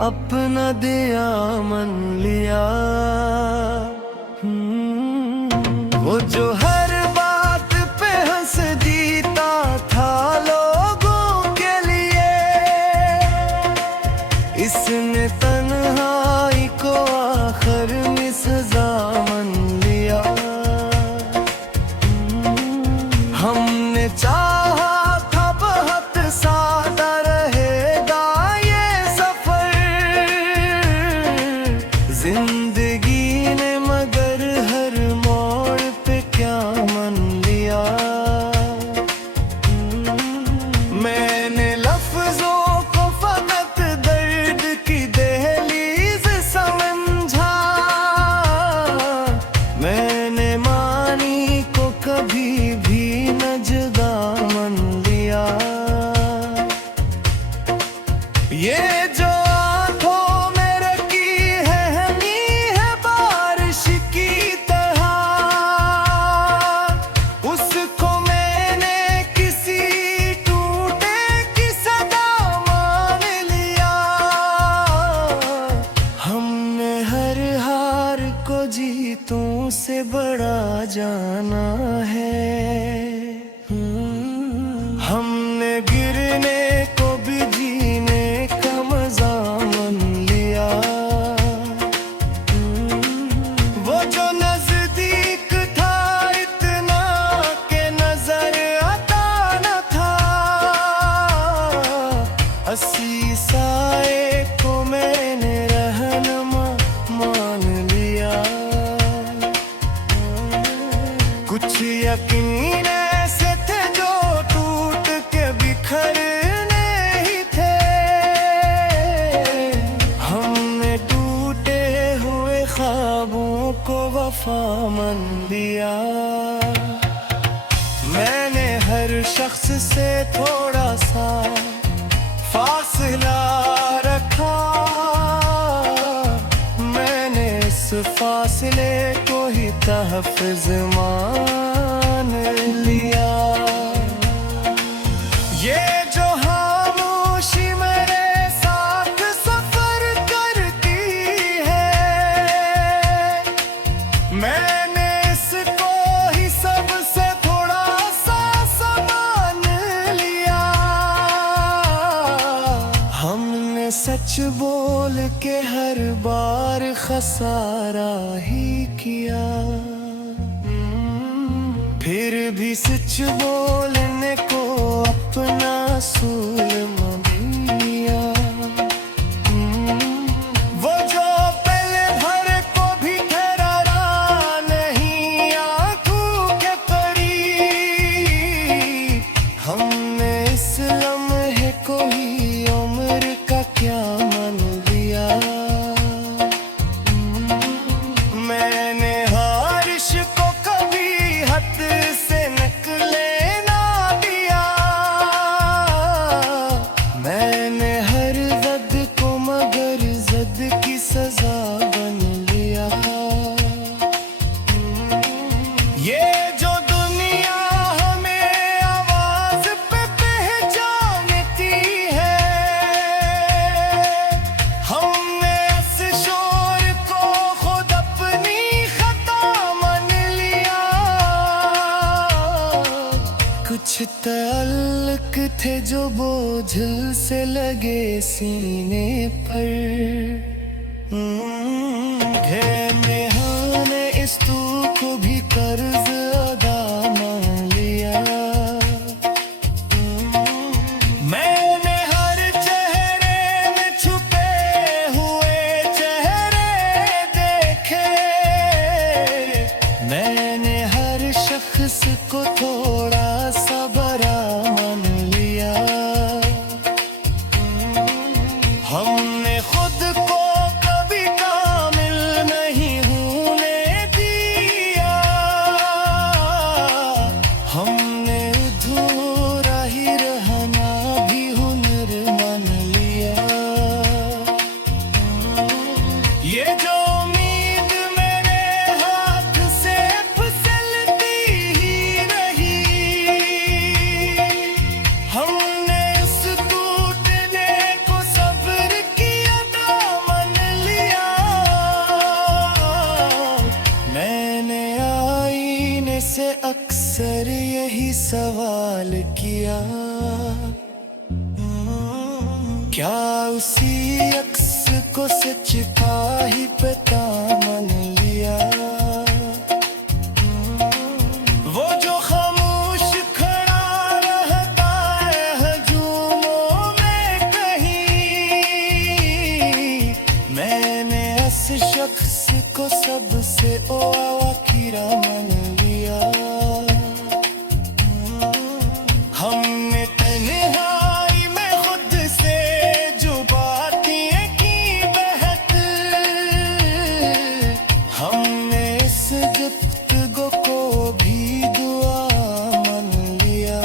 अपना दिया मन लिया। वो जो हर बात पे हंस जीता था लोगों के लिए, इसने तन्हाई को आखिर में सजा मान लिया। हमने चाहा था बहुत सादा रहेगा ये सफर, जिंदगी ने मगर हर मोड़ पे क्या मन लिया। मैंने लफ्जों को फकत दर्द की दहलीज समझा, मैंने मानी को कभी भी न जुदा मन लिया। ये जो आंखों में रखी है बारिश की तरह, उसको मैंने किसी टूटे की सदा मान लिया। हमने हर हार को जीतों से बड़ा जाना है। हमने गिरने को भी जीने का मजा मन लिया। वो जो नजदीक था इतना के नजर आता न था, हंसी साए को मैंने रहनुमा मान लिया। कुछ यकीन ऐसे थे जो टूट के बिखरने ही थे, हमने टूटे हुए ख्वाबों को वफा मान दिया। मैंने हर शख्स से थोड़ा सा फासला रखा, मैंने इस फासले को ही तहफ़्फ़ुज़ मान लिया। ये जो खामोशी मेरे साथ सफर करती है, मैंने इसको ही सबसे थोड़ा सा समान लिया। हमने सच बोल के हर बार खसारा ही किया, फिर भी सच बोलने को अपना असूल मान लिया। वो जो पल भर को भी ठहरा नहीं आंखों के करीब, हमने इस लम्हे को ही उम्र का क्या मान लिया। मैंने हारिश को कभी हद से निकले ना दिया, मैंने हर जद को मगर जद की सजा बन लिया। ये जो दुनिया हमें आवाज पे पहचानती है, हमने इस शोर को खुद अपनी खता मान लिया। कुछ ताल्लुक थे जो बोझल से लगे सीने पर, हमने इस तू को भी कर्ज अदा मान लिया। मैंने हर चेहरे में छुपे हुए चेहरे देखे, मैंने हर शख्स को थोड़ा सा बड़ा मान लिया। हमने खुद को कभी कहा मैंने आईने से अक्सर यही सवाल किया, क्या उसी अक्स को सच का ही पता मान लिया। वो जो खामोश खड़ा रहता है हजूमों में कहीं, मैंने इस शख्स को सबसे आखिरा मान लिया। हमने तन्हाई में खुद से जो बातें की बहक, हमने इस गुफ्तगू को भी दुआ मान लिया।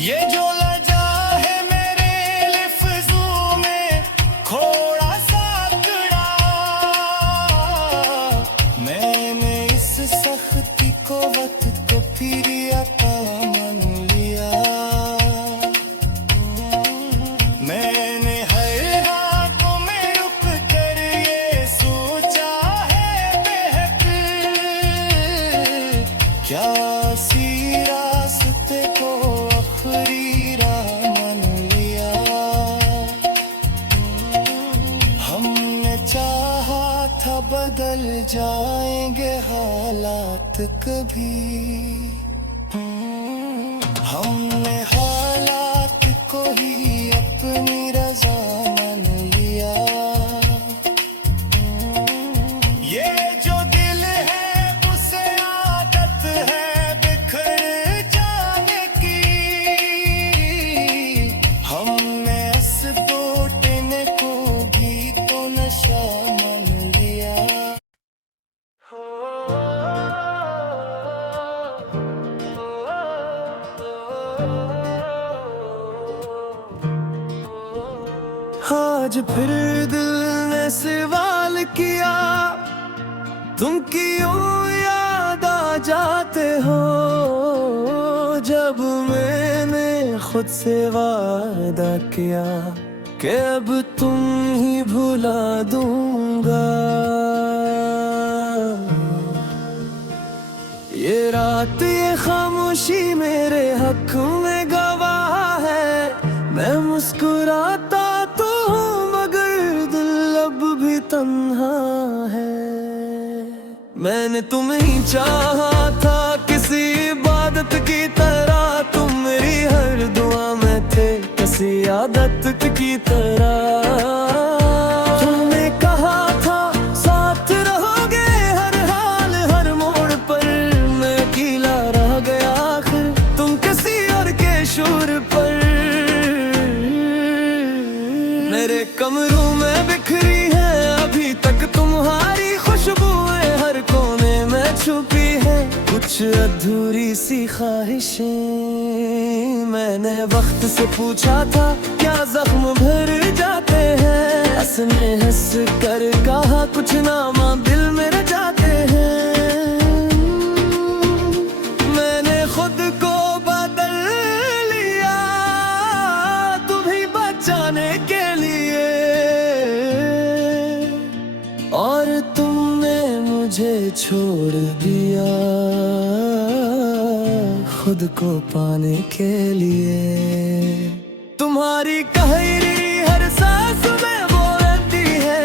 ये जो लजा है मेरे लफ्ज़ों में खोड़ा साकड़ा, मैंने इस सख्ती को वक्त को फिर अता मान लिया। मैंने हर रातों में रुक कर ये सोचा है बहक, क्या सी रास्ते को आखिरी राह मान लिया। हमने चाहा था बदल जाएंगे हालात कभी, हमने हालात को ही अपनी रजा मान लिया। ये जो दिल है उसे आदत है बिखर जाने की, हमने इस टूटने को भी तो नशा मान लिया। आज फिर दिल ने सवाल किया, तुम क्यों याद आ जाते हो, जब मैंने खुद से वादा किया कि अब तुम ही भुला दूंगा। ये रात ये खामोशी मेरे हक में गवाह है, मैं मुस्कुराता तो हूँ मगर दिल अब भी तन्हा है। मैंने तुम्हें ही चाहा था किसी इबादत की तरह, तुम मेरी हर दुआ में थे किसी आदत की तरह। तुमने कहा था साथ रहोगे हर हाल हर मोड़ पर, मैं अकेला रह गया आखिर तुम किसी और के शोर पर। मेरे कमरों में बिखरी है अभी तक तुम्हारी खुशबुएं, हर कोने में छुपी है कुछ अधूरी सी ख्वाहिशें। मैंने वक्त से पूछा था क्या जख्म भर जाते हैं, हंसने हंस कर कहा कुछ नामा दिल में रह जाते हैं। मैंने खुद को बदल लिया तुम्हें बचाने के लिए, और तुमने मुझे छोड़ दिया खुद को पाने के लिए। तुम्हारी कहरी हर सांस में वो रहती है,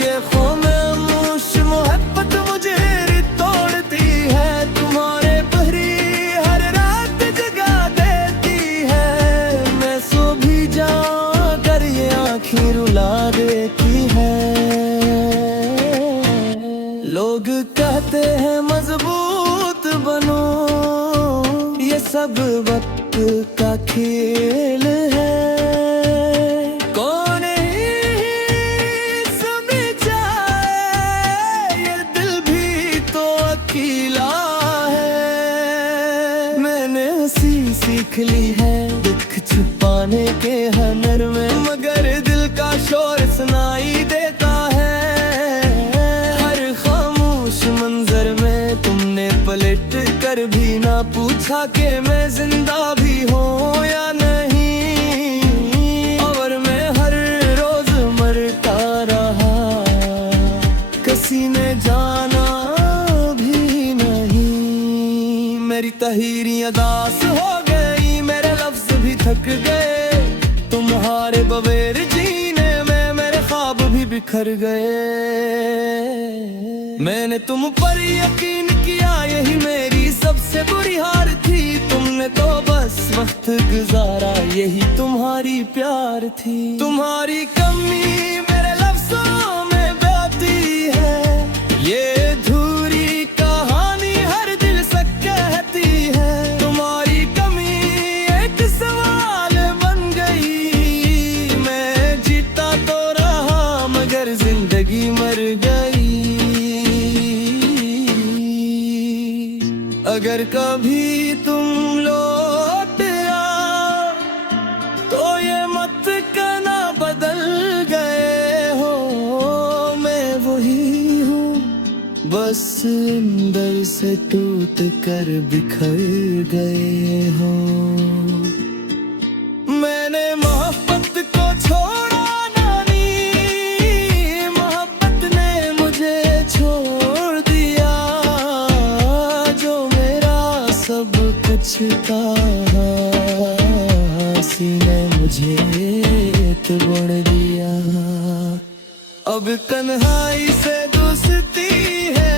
ये खामोश मोहब्बत मुझे तोड़ती है। तुम्हारे पहरी हर रात जगा देती है, मैं सो भी जाऊं अगर ये आँखें रुला देती है। लोग कहते हैं मजबूत बनो, ये सब वक्त का खेल है। कौन ही समझ जाए ये दिल भी तो अकेला है। मैंने हंसी सीख ली है दुख छुपाने के हुनर में, मगर दिल का शोर सुनाई देता है। हर खामोश मंजर में तुमने पलट कर भी ना पूछा कि मैं जिंदा भी हूँ या नहीं, और मैं हर रोज मरता रहा किसी किसी ने जाना भी नहीं। मेरी तहरीरें दास हो गई, मेरे लफ्ज भी थक गए, तुम्हारे बगैर जीने में मेरे ख्वाब भी बिखर गए। मैंने तुम पर यकीन किया, यही मेरी सबसे बुरी हार थी। तुमने तो बस वक्त गुजारा, यही तुम्हारी प्यार थी। तुम्हारी कमी मेरे लफ्जों में बहती है, ये अधूरी कहानी हर दिल से कहती है। तुम्हारी कमी एक सवाल बन गई, मैं जीता तो रहा मगर जिंदगी मर गई। अगर कभी तुम लौट आओ तो ये मत कहना बदल गए हो, मैं वही हूँ बस अंदर से टूट कर बिखर गए हो। मैंने मोहब्बत को छोड़ा नानी, मोहब्बत ने मुझे छोड़ दिया। जो मेरा सब कुछ था, सीने मुझे तोड़ दिया। अब तन्हाई से दोस्ती है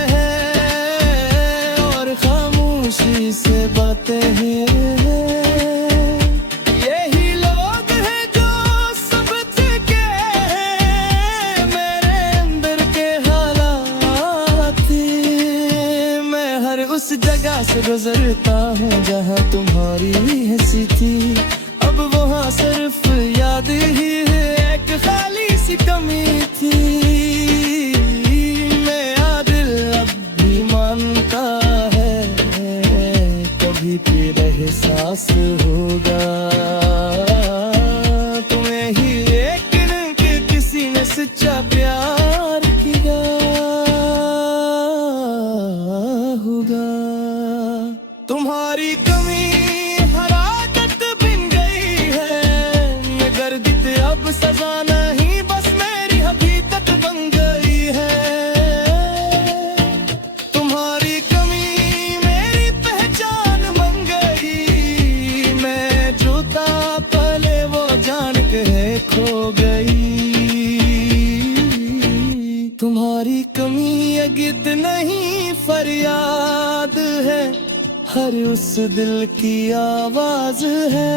और खामोशी से बातें हैं। यही लोग हैं जो सबक के मेरे अंदर के हालात। मैं हर उस जगह से गुजरता हूँ जहाँ तुम्हारी हंसी थी, अब वहाँ सिर्फ याद ही है, एक खाली सी कमी थी। मेरा दिल अब भी मानता है कभी फिर एहसास होगा। तुम्हें ही एक दिन के किसी ने सच्चा प्यार किया होगा। तुम्हारी कमी अब सजा नहीं, बस मेरी हकीकत बन गई है। तुम्हारी कमी मेरी पहचान बन गई, मैं जो था पहले वो जान के खो गई। तुम्हारी कमी ये गीत नहीं फरियाद है, हर उस दिल की आवाज है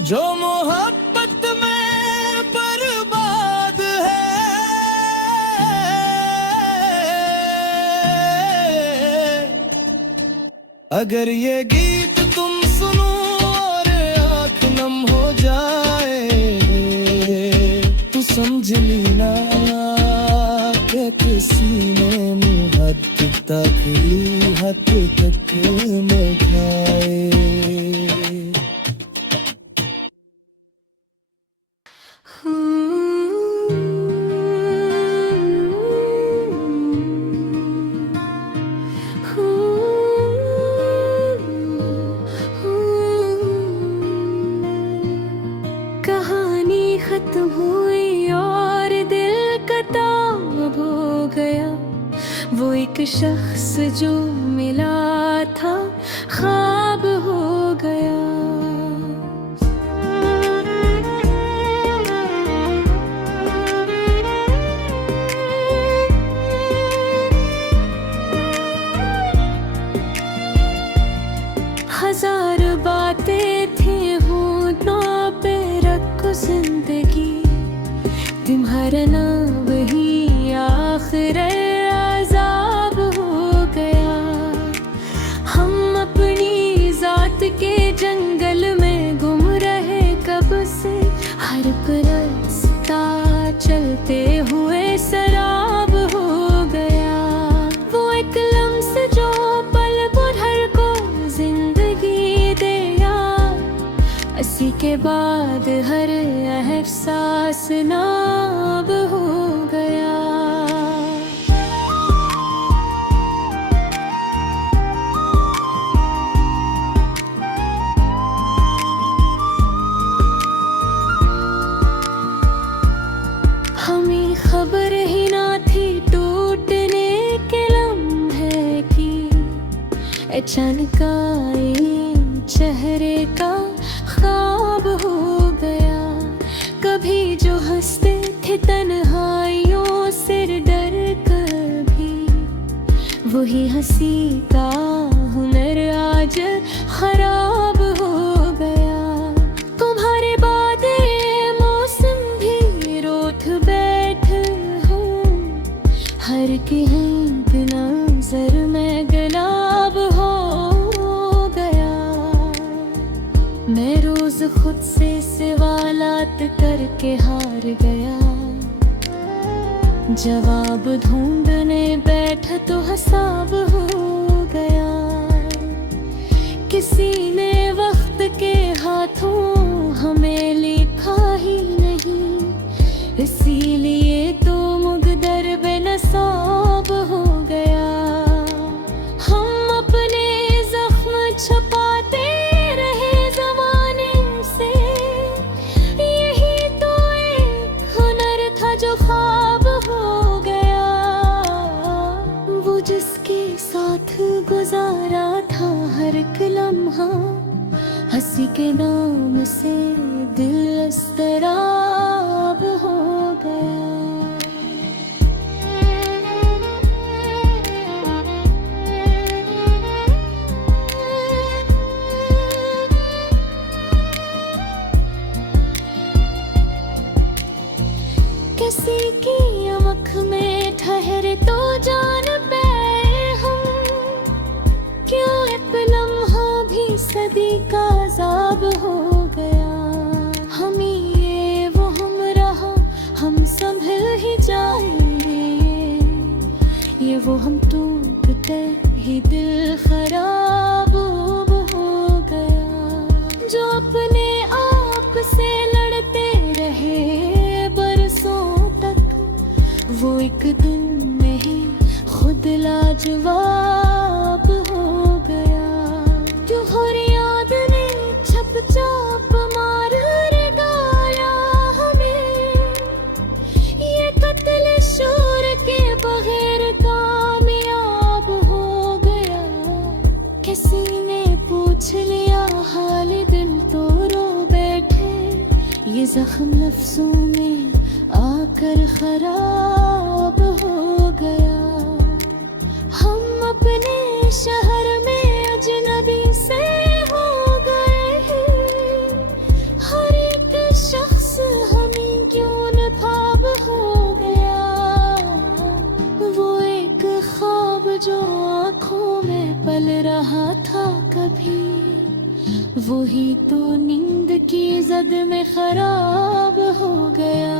जो मोहब्बत में बर्बाद है। अगर ये गीत तुम सुनो और आँख नम हो जाए तो समझ लेना कि किसी ने मुहब्बत तक हद तक में खाए। कहानी खत्म हुई और दिल का ताब हो गया। वो एक शख्स जो मिला था ख्वाब हो गया। हजार बातें थी होठों पे रखो जिंदगी, तुम्हारा नाम ही आखिर अज़ाब हो गया। हम अपनी जात के जंगल में गुम रहे कब से, हर रास्ता चलते हुए शराब हो गया। वो एक लम्स जो पल भर को जिंदगी दिया, इसी के बाद हर एहसास नाब हो गया। हमें खबर ही ना थी चनकाए चेहरे का ख्वाब हो गया। कभी जो हंसते थे तन्हाइयों से डर कर भी, वही हंसी का हुनर आज खराब हो गया। तुम्हारे बाद ये मौसम भी रोठ बैठ हूँ, हर के बिना नजर में गुलाब हो गया। मैं रोज खुद से सवालात करके हार गया, जवाब ढूंढने बैठा तो हिसाब हो गया। किसी ने वक्त के हाथों हमें लिखा ही नहीं, इसीलिए तो मुकद्दर बेनसाब हो गया। हम अपने जख्म छुपाते रहे जमाने से, यही तो एक हुनर था जो ख्वाब हो गया। वो जिसके साथ गुजारा था हर एक लम्हा, हंसी के नाम से दिल इस्तराब हो गया। किसी की आँख में ठहरे तो जान पे हम, क्यों एक लम्हा भी सदी का अज़ाब हो गया। हम ये वो हम रहा, हम संभल ही जाएंगे, ये वो हम टूटते ही दिल खराब हो गया। जो अपने आप से लड़ते रहे बरसों तक, वो एक दिन में ही खुद लाजवाब हो गया। जो हर याद ने छप चाप मार गाया हमें, ये कत्ल शोर के बगैर कामयाब हो गया। किसी ने पूछ लिया हाल दिल तो रो बैठे, ये जख्म लफ्जों में आकर खराब हो गया। हम अपने शहर में अजनबी से हो गए हैं, हर एक शख्स हमें क्यों नकाब हो गया। वो एक ख्वाब जो आँखों में पल रहा था कभी, वही तो नींद की जद में खराब हो गया।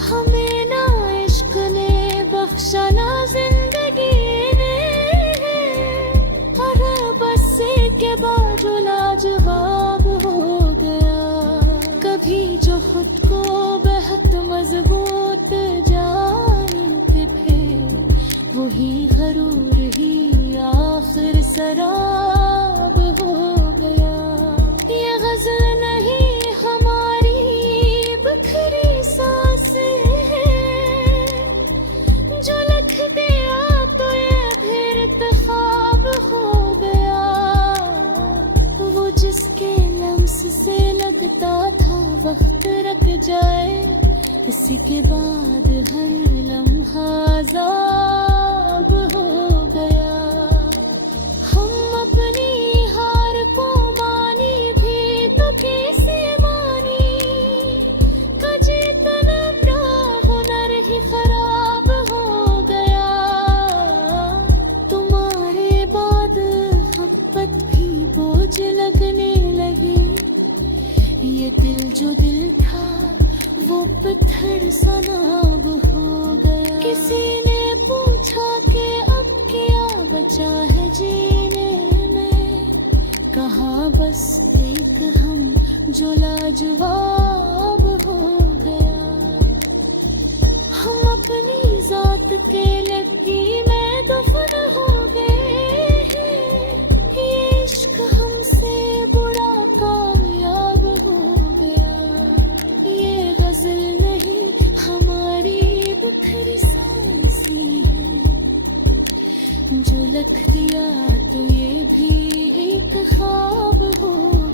हमें ना इश्क ने बख्शा ना जिंदगी ने, और बस के बाद लाजवाब हो गया। कभी जो खुद को बेहद मजबूत जानते थे, वही गरूर ही आखिर शराब हो गया। ये गज़ल नहीं हमारी बखरी सांसें हैं, जो लिख दिया तो ये फिर ख्वाब हो गया। वो जिसके लम्स से लगता था वक्त रख जाए, इसी के बाद हर लम्हा अज़ाब हो गया। हम अपनी हार को मानी भी तो कैसे मानी, कजे तनमरा हुनर ही खराब हो गया। तुम्हारे बाद मोहब्बत भी बोझ लगने लगी, ये दिल जो दिल था वो पत्थर सनाब हो गया। किसी ने पूछा कि अब क्या बचा है जीने में, कहा बस एक हम जो लाजवाब हो गया। हम अपनी जात के लकी में दफन हो गए हैं, ये इश्क हमसे बुरा कामयाब हो गया। ये गजल नहीं हमारी बखरी सांसें हैं, जो लख दिया तो ये भी एक ख्वाब हो